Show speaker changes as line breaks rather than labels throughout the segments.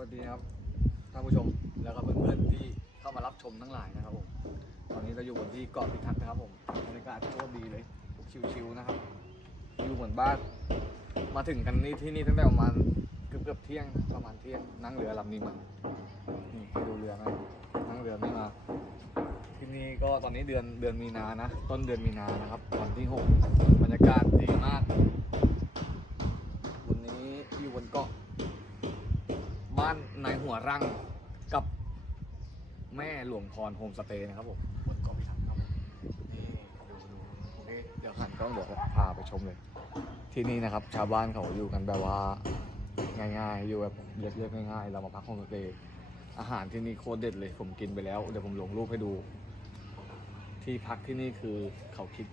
วัสดีครับท่านผู้ชมแล้วก็เพื่อนๆที่เข้ามารับชมทั้งหลายนะครับผมตอนนี้เราอยู่บนที่เกาะพิทักษ์นะครับผมบรรยากาศโคตรดีเลยชิวๆนะครับอยู่เหมือนบ้านมาถึงกันนี่ที่นี่ตั้งแต่ประมาณเกือบเกือบเที่ยงประมาณเที่ยงนั่งเรือลำนี้มานี่ให้ดูเรือนะนั่งเรือไม่มาที่นี่ก็ตอนนี้เดือนเดือนมีนานะ ต้นเดือนมีนานะครับวันที่หกบรรยากาศดีมาก วันนี้อยู่บนเกาะ บ้านนายหัวรังกับแม่หลวงพรโฮมสเตย์นะครับผมบนเกาะพิทักษ์ครับนี่ดูดูโอเคเดี๋ยวหันกล้องเดี๋ยวพาไปชมเลย ที่นี่นะครับ ชาวบ้านเขาอยู่กันแบบว่า ง่ายๆ อยู่แบบเรียบๆง่ายๆ เรามาพักโฮมสเตย์อาหารที่นี่โคตรเด็ดเลย ผมกินไปแล้ว เดี๋ยวผมลงรูปให้ดู ที่พักที่นี่คือเขาคิด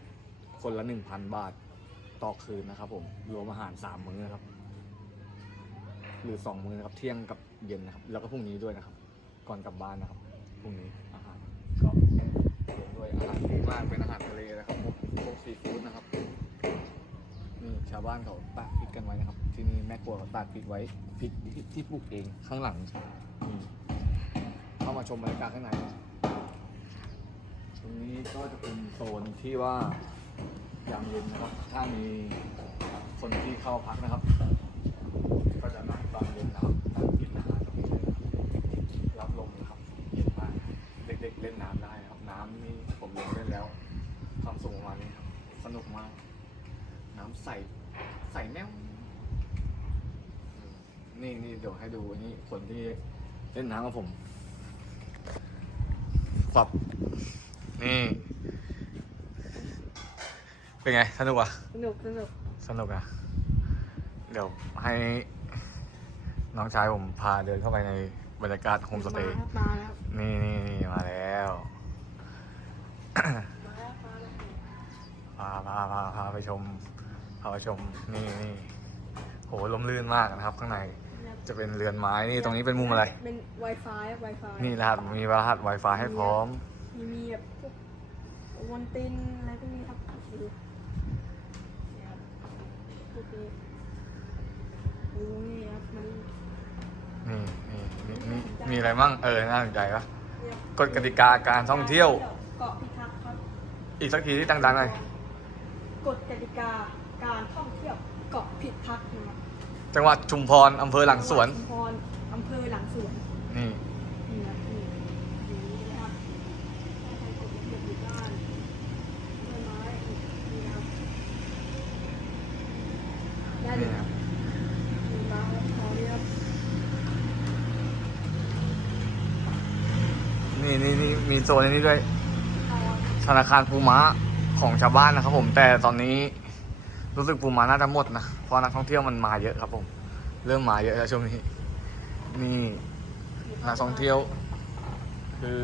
คนละหนึ่งพันบาทต่อคืนนะครับผมรวมอาหารสามมื้อครับ หรือสองมื้อนะครับเที่ยงกับเย็นนะครับ แล้วก็พรุ่งนี้ด้วยนะครับ ก่อนกลับบ้านนะครับพรุ่งนี้อาหารก็รวมด้วยอาหารดีมากเป็นอาหารทะเลนะครับพวกพวกซีฟู้ดนะครับนี่ชาวบ้านเขาตากพริกกันไว้นะครับ ที่นี่แม่ครัวเขาตากพริกไว้พริกที่ที่ปลูกเองข้างหลังนี่เข้ามาชมบรรยากาศข้างในตรงนี้ก็จะเป็นโซนที่ว่ายามเย็นนะครับ ถ้ามีคนที่เข้าพักนะครับ ใสใสแมวนี่นี่เดี๋ยวให้ดูนี่คนที่เล่นน้ำกับผมฝับนี่ เป็นไง สนุกอะ
สนุกสนุก
สนุกอะ เดี๋ยวให้ น้องชายผมพาเดินเข้าไปในบรรยากาศโฮมสเตย์
มาแล้ว
นี่นี่นี่มาแล้ว
มาแล้วมาแล้ว
พาพาพาพาไปชม พาไปชมนี่นี่โหลมลื่นมากนะครับ ข้างในจะเป็นเรือนไม้นี่ตรงนี้เป็นมุมอะไร
เป็น Wi-Fi ครับ Wi-Fi
นี่รหัสมีรหัส Wi-Fi ให้พร้อม
มีมีแบบพวกวันตินอะไรพวกนี้ครับดูเนี่ยครับพวกนี้ดูนี่ครับมัน
นี่นี่นี่นี่มีอะไรมั่งเออน่าสนใจปะ
เนี่ย
กฎกติกาการท่องเที่ยว
เกาะพิทักษ์ครับ
อีกสักทีที่ดังๆหน่อย
กฎกติกา การท่องเที่ยวเกาะพิทักษ์นะครับ
จังหวัดชุมพรอำเภอหลังสวน
ชุมพรอำเภอหลังสวน
นี่
นี่ครับนี่อย่างนี้นะครับถ้าใครกดเก็บอยู่บ้านต้นไม้นี่นะครับได้เลยครับมีบ้านพอดีครับ
นี่นี่นี่มีโซนในนี้ด้วย
เอา
ธนาคารปูม้าของชาวบ้านนะครับผมแต่ตอนนี้ รู้สึกปูม้าน่าจะหมดนะเพราะนักท่องเที่ยวมันมาเยอะครับผม เริ่มมาเยอะแล้วช่วงนี้นี่นักท่องเที่ยว คือ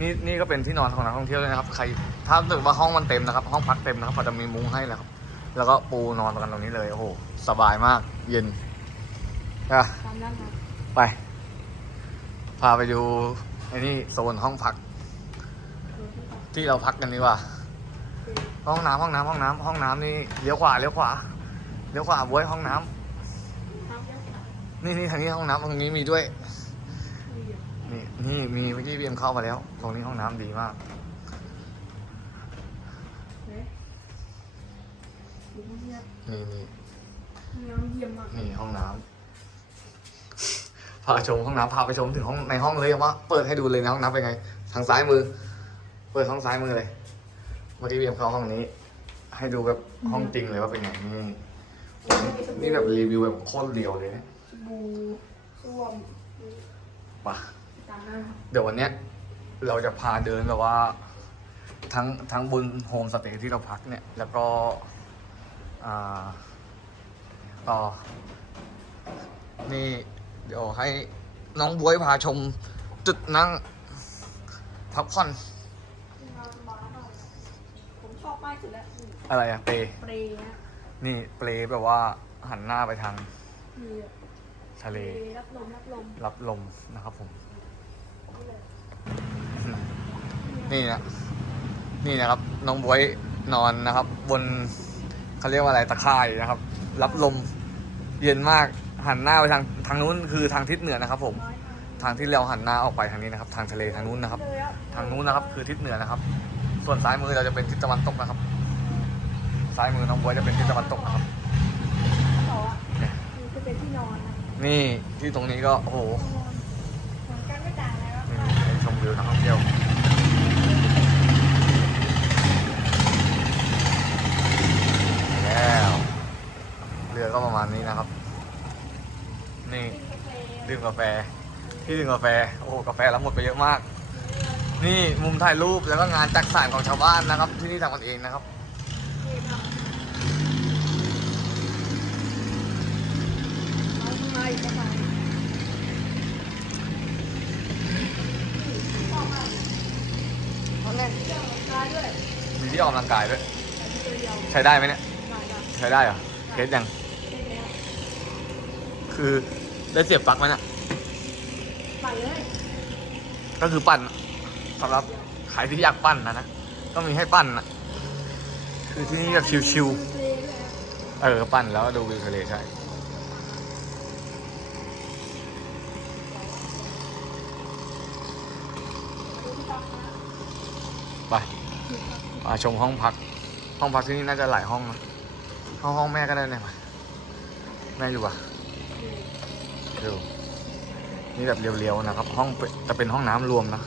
นี่นี่ก็เป็นที่นอนของนักท่องเที่ยวเลยนะครับ ใครถ้าเกิดว่าห้องมันเต็มนะครับ ห้องพักเต็มนะครับเขาจะมีมุ้งให้แล้วครับ แล้วก็ปูนอนกันตรงนี้เลยโอ้โหสบายมากเย็นอะ
ตามนั้นครับ
ไป พาไปดูไอ้นี่โซนห้องพัก
คือที่ตัด
ที่เราพักกันดีกว่า
คือ
ห้องน้ำห้องน้ำห้องน้ำห้องน้ำนี่เลี้ยวขวาเลี้ยวขวาเลี้ยวขวาบวยห้องน้ำ
ทำยังไง
นี่นี่ทางนี้ห้องน้ำตรงนี้มีด้วย
นี่
นี่นี่มีเมื่อกี้เบียมเข้ามาแล้ว ตรงนี้ห้องน้ำดีมาก
เนี่ยดูเนี่ย
นี่นี่
น้ำเยี่ยมมาก
นี่ห้องน้ำพาชมห้องน้ำพาไปชมถึงห้องในห้องเลยว่าเปิดให้ดูเลยในห้องน้ำเป็นไง ทางซ้ายมือ เปิดห้องซ้ายมือเลย เมื่อกี้เบียมเข้าห้องนี้ ให้ดูแบบห้องจริงเลยว่าเป็นไงนี่นี่แบบรีวิวแบบโคตรเรียวเลยนะ
สบู่ส้วม
ไปะ
ตามนั้นครับ
เดี๋ยววันเนี้ยเราจะพาเดินแบบว่า ทั้งทั้งบนโฮมสเตย์ที่เราพักเนี่ย แล้วก็อ่าต่อ นี่ เดี๋ยวให้น้องบวยพาชมจุดนั่งพักผ่อน
งานมาหน่อยผมช อบมากสุดแล้วนี่
อะไรอะเปร
เปรย์นะ
นี่เปรแบบว่าหันหน้าไปทาง
คือ
ทะเล
รับลมรับลม
รับลมนะครับผม
นี่เลย
นี่นะนี่นะครับ น้องบวยนอนนะครับ บนเขาเรียกว่าอะไรตะข่ายนะครับ รับลมเย็นมากหันหน้าไปทางทางนู้นคือทางทิศเหนือนะครับ ผม ทางที่เราหันหน้าออกไปทางนี้นะครับ ทางทะเลทางนู้นนะครับ
เลยอะ
ทางนู้นนะครับ คือทิศเหนือนะครับ ส่วนซ้ายมือเราจะเป็นทิศตะวันตกนะครับ ซ้ายมือน้องบวยจะเป็นทิศตะวันตกนะครับ
ต่ออะ
เนี่ย
คือจะเป็นที่นอนนะ
นี่ที่ตรงนี้ก็โอ้โห
เหมือนกันไม่ต่างอะไรหรอก
นี่
ค่ะ
ให้ชมวิวนักท่องเที่ยวแล้วเรือก็ประมาณนี้นะครับ นี่ดื่มกาแฟที่ดื่มกาแฟ โอ้โหกาแฟแล้วหมดไปเยอะมาก นี่มุมถ่ายรูปแล้วก็งานจักสานของชาวบ้านนะครับ ที่นี่ทำกันเองนะครับ
เอาข้างในก็ไปเอาเลยเครื่องกายด้วย
มีที่ออกกำลังกายด้วย
แต่ไม่ตัวเดียว
ใช้ได้ไหมเนี่ย
ได้ได้
ใช้ได้เหรอเทสยัง
ได้แล้ว
คือได้เสียบปลั๊กไหมเนี่ย
ปั่นเลย
ก็คือปั่น สำหรับใครที่อยากปั่นนะนะ ก็มีให้ปั่นนะคือที่นี่แบบชิว
ทะเลด้วยนะ
ๆเออ ปั่นแล้วก็ดูวิวทะเลใช่
ดูที่พักนะ
ไปมาชมห้องพัก ห้องพักที่นี่น่าจะหลายห้องนะห้องห้องแม่ก็ได้เนี่ยมาแม่อยู่ปะอยู่นี่แบบเรียวๆนะครับ ห้องเป็นแต่เป็นห้องน้ำรวมนะ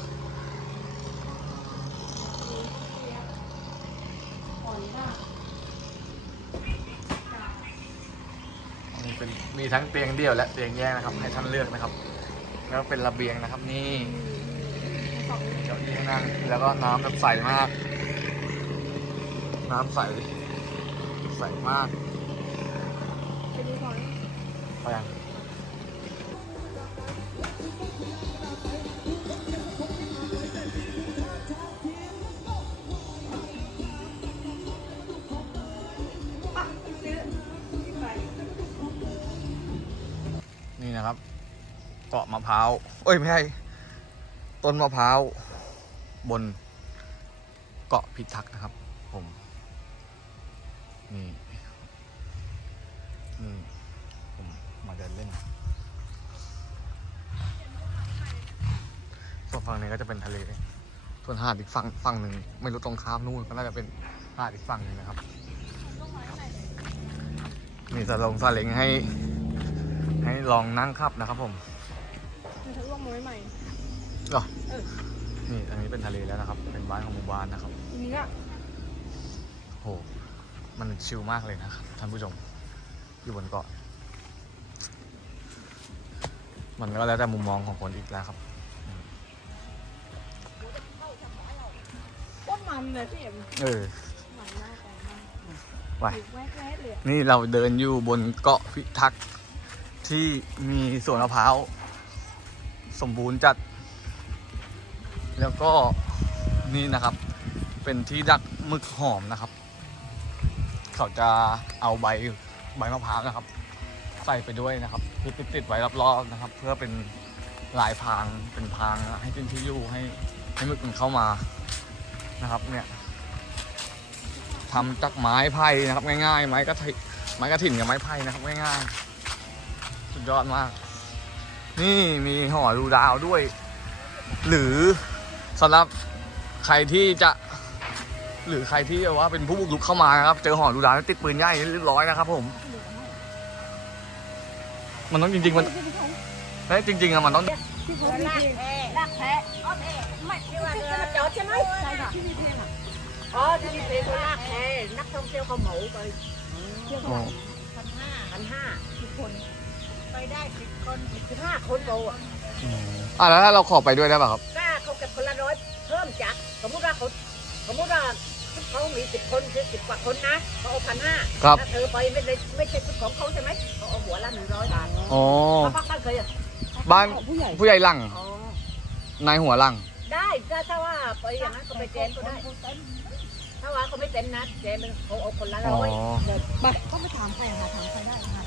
อ่อนมาก
นี่เป็น มีทั้งเตียงเดี่ยวและเตียงแยกนะครับ ให้ท่านเลือกนะครับ แล้วก็เป็นระเบียงนะครับนี่
สอง
เก้าอี้ให้นั่งแล้วก็น้ำแบบใสมาก น้ำใสใสมาก
ไปดูก่อน
ไปยัง เกาะมะพร้าวเอ้ย ไม่ใช่ ต้นมะพร้าวบนเกาะพิทักษ์นะครับ ผม นี่ นี่ผมมาเดินเล่นส่วนฝั่งนี้ก็จะเป็นทะเล ส่วนหาดอีกฝั่งฝั่งหนึ่งไม่รู้ตรงข้ามนู่นก็น่าจะเป็นหาดอีกฝั่งหนึ่งนะครับ มีสลงซาเลงให้ให้ลองนั่งขับนะครับผม
มันทะลุม้อยใหม่
เหรอ
เออ
นี่อันนี้เป็นทะเลแล้วนะครับ เป็นบ้านของหมู่บ้านนะครับ
ทีนี้อะ
โห มันชิลมากเลยนะครับท่านผู้ชม อยู่บนเกาะ มันก็แล้วแต่มุมมองของคนอีกแล้วครับ
ต้นมันเลยพี่เอ็ม
เออ
มันมากเลยมาก
ไป
ถูกแวกๆเลย
นี่เราเดินอยู่บนเกาะพิทักษ์ที่มีสวนมะพร้าว สมบูรณ์จัด แล้วก็นี่นะครับ เป็นที่ดักหมึกหอมนะครับ เขาจะเอาใบใบมะพร้าวนะครับ ใส่ไปด้วยนะครับคือติดติดไว้รอบๆนะครับ เพื่อเป็นลายพรางเป็นพรางให้เป็นที่อยู่ให้ให้หมึกมันเข้ามานะครับเนี่ยทำจากไม้ไผ่นะครับ ง่ายๆไม้กระถิไม้กระถิ่นกับไม้ไผ่นะครับ ง่ายๆสุดยอดมาก นี่มีห่อดูดาวด้วย หรือสำหรับใครที่จะ หรือใครที่แบบว่าเป็นผู้บุกรุกเข้ามานะครับ เจอห่อดูดาวแล้วติดปืนใหญ่เรียบร้อยนะครับ ผม มันต้องจริง ๆ มันเฮ้ยจริง ๆอะมันต้อง
ที่เขามีเพลง
ลากแพ้ไม่ที่ว่าเรือจอดใช่ไหม
ใช่ค่ะที่มีเพลงอะ
อ๋อที่มีเพลงว่าลากแพ้นักท่องเที่ยวเขาเหมาไป
เที่ยว
โอ้
กัน
พันห้าพันห้า
ทุกคน
ไปได้สิบคนสิบห้าคนโตอะ
อะแล้วถ้าเราขอไปด้วยได้ป่ะครับ
กล้าเขาเก็บคนละร้อยเพิ่มจากสมมติว่าเขาสมมติว่าเขามีสิบคนคือสิบกว่าคนนะเขาเอาพันห้า
ครับ
ถ้าเธอไปไม่ได้ไม่ใช่ชุดของเขาใช่ไหมเขาเอาหัวละหนึ่งร้อยบาท
อ๋อ
เขาพักบ้านเคยอะ
บ้าน
ผู้ใหญ่
ผู้ใหญ่หลัง
อ๋อ
นายหัวหลัง
ได้ถ้าถ้าว่าไปอย่างนั้นก็ไปแจมก็ได้ ถ้าว่าเขาไม่เต็มนะแจมเขาเอาคนละ
อ๋อ
ร้อย
เดี๋ยวไปต้องไปถามใครค่ะถามใครได้ค่ะ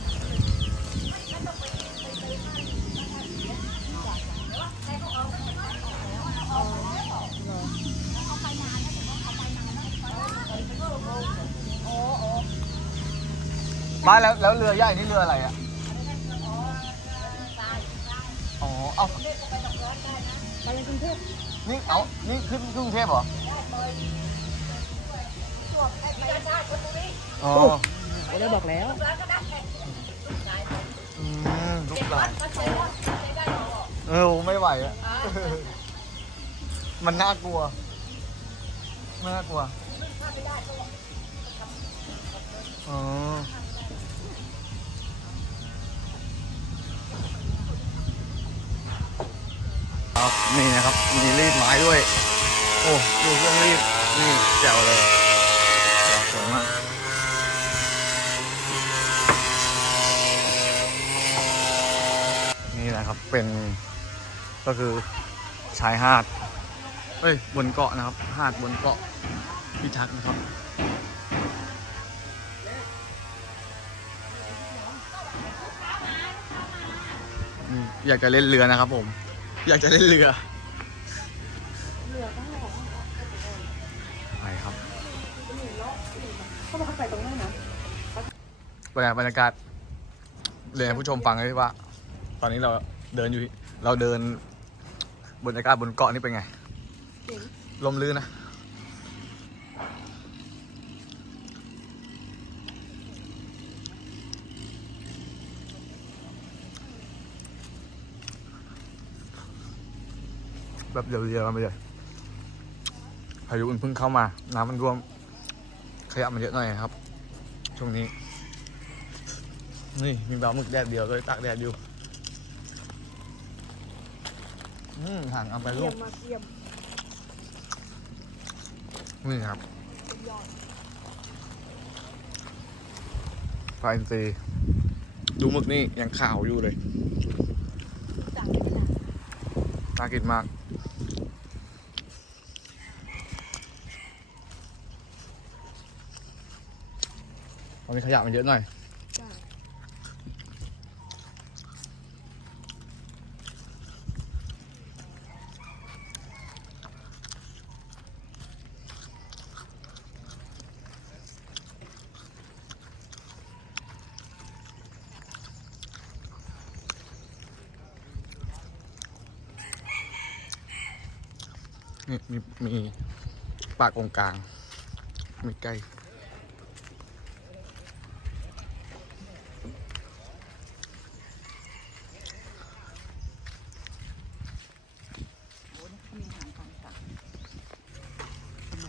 บ้านแล้วแล้วเรือใหญ่นี่เรืออะไรอะ
เเอาไปยังกรุงเทพ
นี่เอานี่ขึ้นกรุงเทพเหรออ๋อ
ผมได้บอกแล้ว
อืมลูกหลานเออไม่ไหวอะมันน่ากลัวมันน่ากลัว ครับ นี่นะครับ มีรีดไม้ด้วย โอ้ดูเครื่องรีด นี่แจ๋วเลยสวยมากนี่นะครับเป็นก็คือชายหาด เอ้ย บนเกาะนะครับ หาดบนเกาะพิทักษ์นะครับอยากจะเล่นเรือนะครับผม อยากจะเล่นเรือ
เรือต้องรอ
ไปครับ
เขาบอกเขาไปตรงนั้นนะ
บรรยากาศเรียนให้ผู้ชมฟังเลยว่า ตอนนี้เราเดินอยู่ที่เราเดินบรรยากาศบนเกาะนี่เป็นไง
เจ๋ง
ลมลื่นนะ แบบเดียวๆมาเลยพายุมันเพิ่งเข้ามา น้ำมันร่วมขยะมันเยอะหน่อยครับ ช่วงนี้ นี่มีปลาหมึกแดดเดียวเลยตากแดดอยู่อืมห่างเอาไปลู
เยี่ย
ก
มมากเยี่ยม
นี่ครับ
สุดยอด
ปลาอินทรีดูหมึกนี่ยังขาวอยู่เลย
จังเลยนะ
น่ากินมาก ตอนนี้ขยะมันเยอะหน่อย
ใช่
นี่มีมีปากองกลาง มีไก่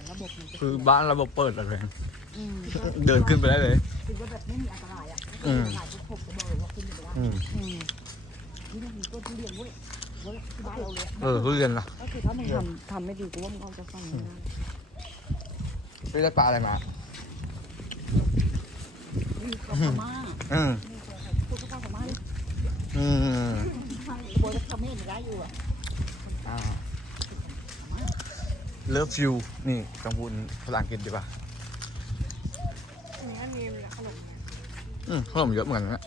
ระบบมันจะ
คือบ้านระบบเปิดอะไร
อืม
เดินขึ้นไปได้เลย
คือว่าแบบไม่มีอันตรายอะ
อืม
หลายทุกผมจะบอกเลยว่าขึ้นอยู่ไม่ได้
อืม
อืมนี่มันมีต้นทุเรียนเว้ยเว้ยที่บ้านเราเลยอะ
เออทุเรียนนะ
ก็คือถ้ามึงทำทำไม่ดีกูว่ามึงเอาจะฟังไม่ได้
พี่ได้ปลาอะไรมา
นี่ก็พม่า
อืม
นี่พูดก็พม่าเลย
อืม
โบยจะทำให้เห็นได้อยู่อะ
อ่า Love you นี่ต้องพูดภาษาอังกฤษดีป่ะ
นี่มีขนม
อืมขนมเยอะเหมือนกันนะ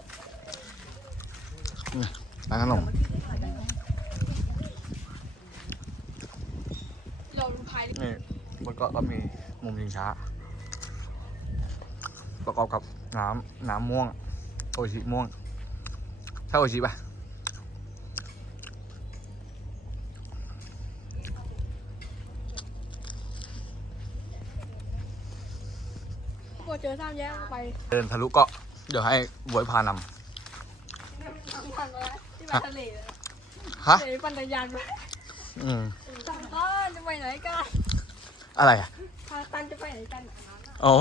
นี่ร้านขนม
เราพาย
นี่บนกาะก็มีมุมยิงช้า ประกอบกับน้ำน้ำม่วง โอชิม่วงใช่โอชิป่ะ
พอเจอสามแยกไป
เดินทะลุเกาะเดี๋ยวให้บวยพาน
ทำพันมาแล้วที่มาทะเลเลยำ
ฮะ
เดี๋ยวปั่นจักรยานไป
อืม
ตันต้นจะไปไหนกัน
อะไรอะ
พาตันจะไปไหนกันอะ
อ๋อ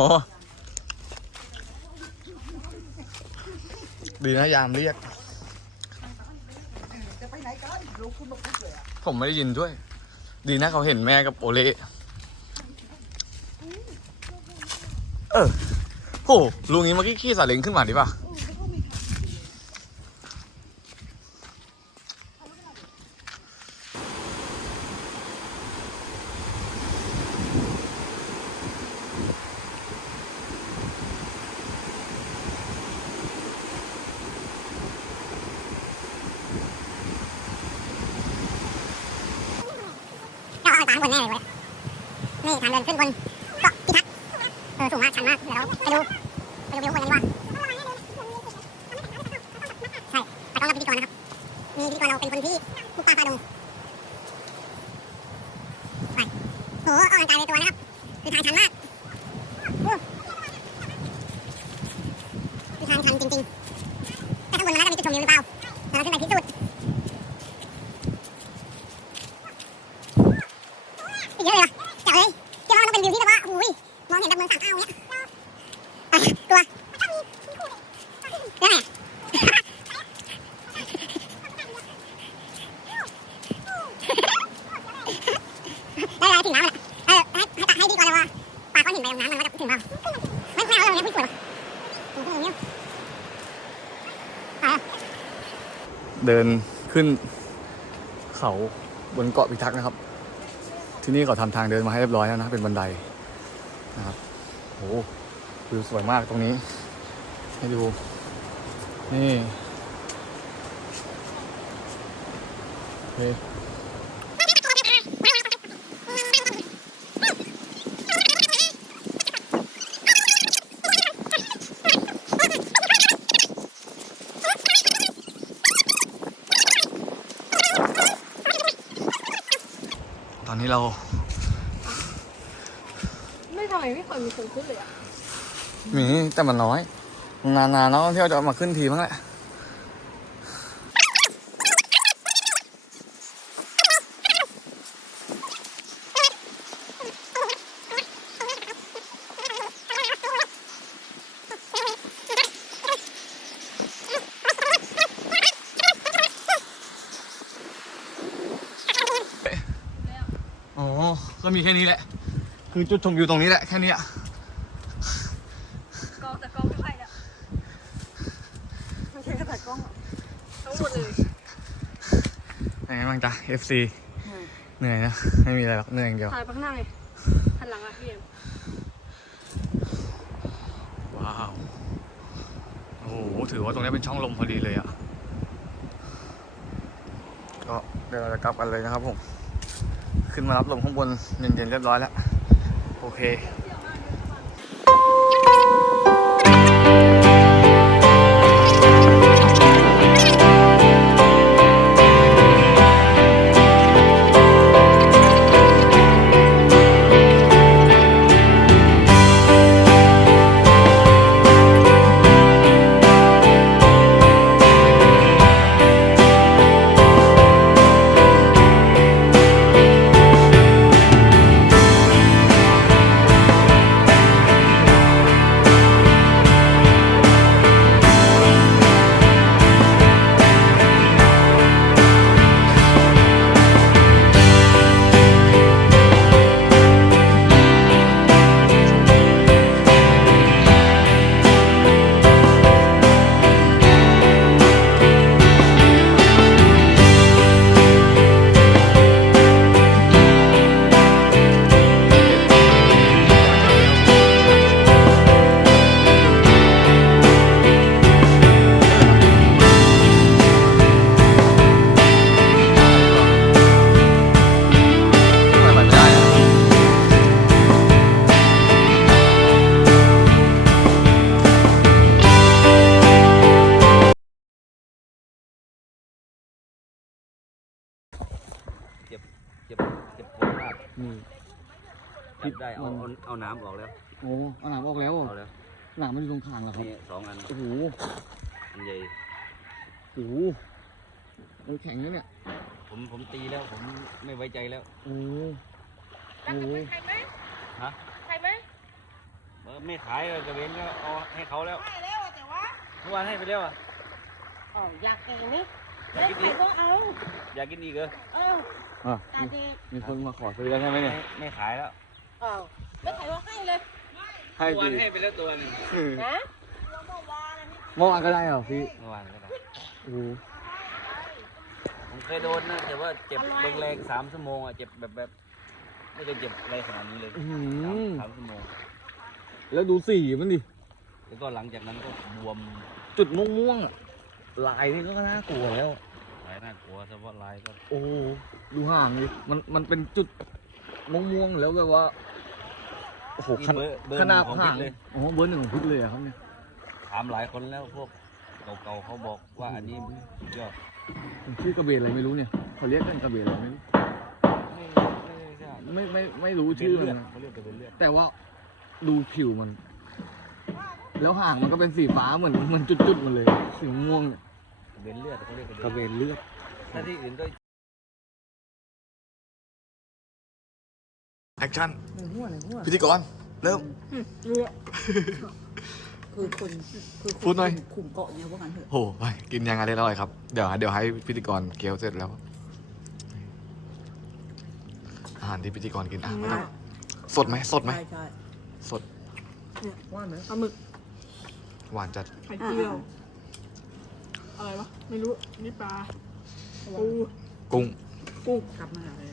ดีนะยามเรียก
จะไปไหนกันรู้คุณบอกพูดเลยอะ
ผมไม่ได้ยินด้วย ดีนะเขาเห็นแม่กับโอเล่ เออโหลุงนี้เมื่อกี้ขี้สาเล้งขึ้นมาดิป่ะ
เราเอาตามบนแน่เลยเว้ยนี่ทางเดินขึ้นบนเกาะพิทักษ์เออสูงมากชันมาก เดี๋ยวเราไปดู มีดีกว่าใช่ตากล้องกับพิธีกรเราเป็นคนที่ผู้ปลาฟาดงไปโหออกกำลังกายในตัวนะครับ คือทางชันมากคือทางชันจริงๆ แต่ข้างบนมันน่าจะมีจุดชมวิวหรือเปล่าเราขึ้นไปพิสูจน์อีกเยอะเลยว่ะเจ๋งเลยคิดว่ามันต้องเป็นวิวที่แบบว่าอุ้ยมองเห็นแบบเมืองสามอ้าวเนี่ยอะกลัวเรื่องอะไรอะ ได้เลยถึงน้ำมันเออให้ให้ตักให้ดีกว่าเลยว่าปลาก้อนหินไปตรงน้ำมันก็จะถึงเปล่าไม่ไม่เอาตรงนี้ไม่สวยหรอกโอ้โหเนี่ยอะ
เดินขึ้นเขาบนเกาะพิทักษ์นะครับ ที่นี่เขาทำทางเดินมาให้เรียบร้อยแล้วนะ เป็นบันไดนะครับโหวิวสวยมากตรงนี้ ให้ดู นี่โอเค ตอนนี้เรา
ไม่ทำไมไม่เคยมีคนขึ้นเลยอะ
มีแต่มันน้อย นานๆนักท่องเที่ยวจะมาขึ้นทีมั้งแหละ อ๋อ ก็ มีแค่นี้แหละ คือจุดชมวิวตรงนี้แหละแค่เนี้ย
กล้องแต่กล้องไม่ใช่แล้วไม่ใช่แค่แต่กล้องอะทั้งหมดเลย
เป็นไงบ้างจ๊ะ FC เหนื่อยนะไม่มีอะไรหรอกเหนื่อยอย่างเดียว
ถ่ายไปข้างหน้าไงหันหลังอะพี่เอ็ม
ว้าวโอ้โหถือว่าตรงนี้เป็นช่องลมพอดีเลยอะก็เดี๋ยวเราจะกลับกันเลยนะครับผม ขึ้นมารับลมข้างบนเย็นๆเรียบร้อยแล้ว โอเค
เอาเอาเอาน้ำออกแล้ว
โอ้เอาหนามออกแล้วเหร
เอา
อ
แล้ว
หนามมันอยู่ตรงคางเหรอครับ
นี่สองอัน
โอ้โห
อันใหญ่
โอ้โหมันแข็งนะเนี่ย
ผมผมตีแล้วผมไม่ไว้ใจแล้ว
โอ้โหโอ้โห
ใครไหม
ฮะ
ใครไหม
เออไม่ขายเลยกระเบนก็เอาให้เขาแล้ว
ไม่แล้วอะแต่ว่า
เมื่อวานให้ไปแล้วอะ
อ๋ออยากกินนี่
อยากกินอีก
ก็เอา
อยากกินอีกเหรอ
เออ
อะ
ตา
มี
เด็ก
มีคนมาขอซื้อแล้วใช่ไหมเนี่ย
ไม่ไม่ขายแล้ว
เออไม่ใครว่าให้เลย
ให้
เมื่อวา
สิ
นให้ไปแล้วตัวหนึง
นะ
เมื่อวานก็ได้เหรอพี่
เมื่อวานก็ได้
โอ้โห
ผมเคยโดนนะแต่ว่าเจ็บแรงๆสามชั่วโมงอะเจ็บแบบแบบไม่เคยเจ็บอะไรขนาดนี้เลย
อื้อหื
สาม
อ
สามชั่วโมง
แล้วดูสีมันดิ
แล้วก็หลังจากนั้นก็บวม
จุดม่วงๆอะลายนี่ก็น่ากลัวแล้ว
หลายน่ากลัวเฉพาะลายก็
โอ้โหดูห่างดิมันมันเป็นจุดม่วงๆแล้วแบบว่าโอ้โห
นี่
ข
เบ
นา
อ
ด
ร์เบอ
ข
ร์ห
นา
นึ่
ด
งของ
ห่า
พิ
ง
ษเลย
โอ้โหเบอร์หนึ่งของพิษเลยอะครับเนี่ย
ถามหลายคนแล้วพวกเก่าๆเขาบอกว่าอันนี้ยอด
มันชื่อกระเบนอะไรไม่รู้เนี่ยเขาเรียกกันกระเบนอะไรไม่รู้
ไม่ไม่ไม่ใช่
ไม่ไม่ไม่รู้ชื่อมันนะ
เขาเรียกแต่เป็นเลือด
แต่ว่าดูผิวมัน แล้วหางมันก็เป็นสีฟ้าเหมือนเหมือนจุดๆมันเลยสีม่วงเนี่ย
เป็นเลือดเขาเรียก
กระเบนเลือด
ถ้าที่อื่นก็
แอคชั่น
หนึ่งหัวหนึ่งหัว
พิธีกรเริ่ม
คือคนคือ
พูดหน่อย
คุมเกาะเนี่ยว่างั้นเถอะ
โหไปกินยังไงได้อร่อยครับ เดี๋ยวเดี๋ยวให้พิธีกรเกี๊ยวเสร็จแล้ว อาหารที่พิธีกรกินอะไม่ต้องสดไหมสดไหม
ใช่ใช่
สด
เนี่ย
ว่าไหม
ปลาหมึก
หวานจัด
ไข่เจียว อะไรวะ ไม่รู้ นี่ปลาปู
กุ้ง
กุ้ง
กลับมาหาเลย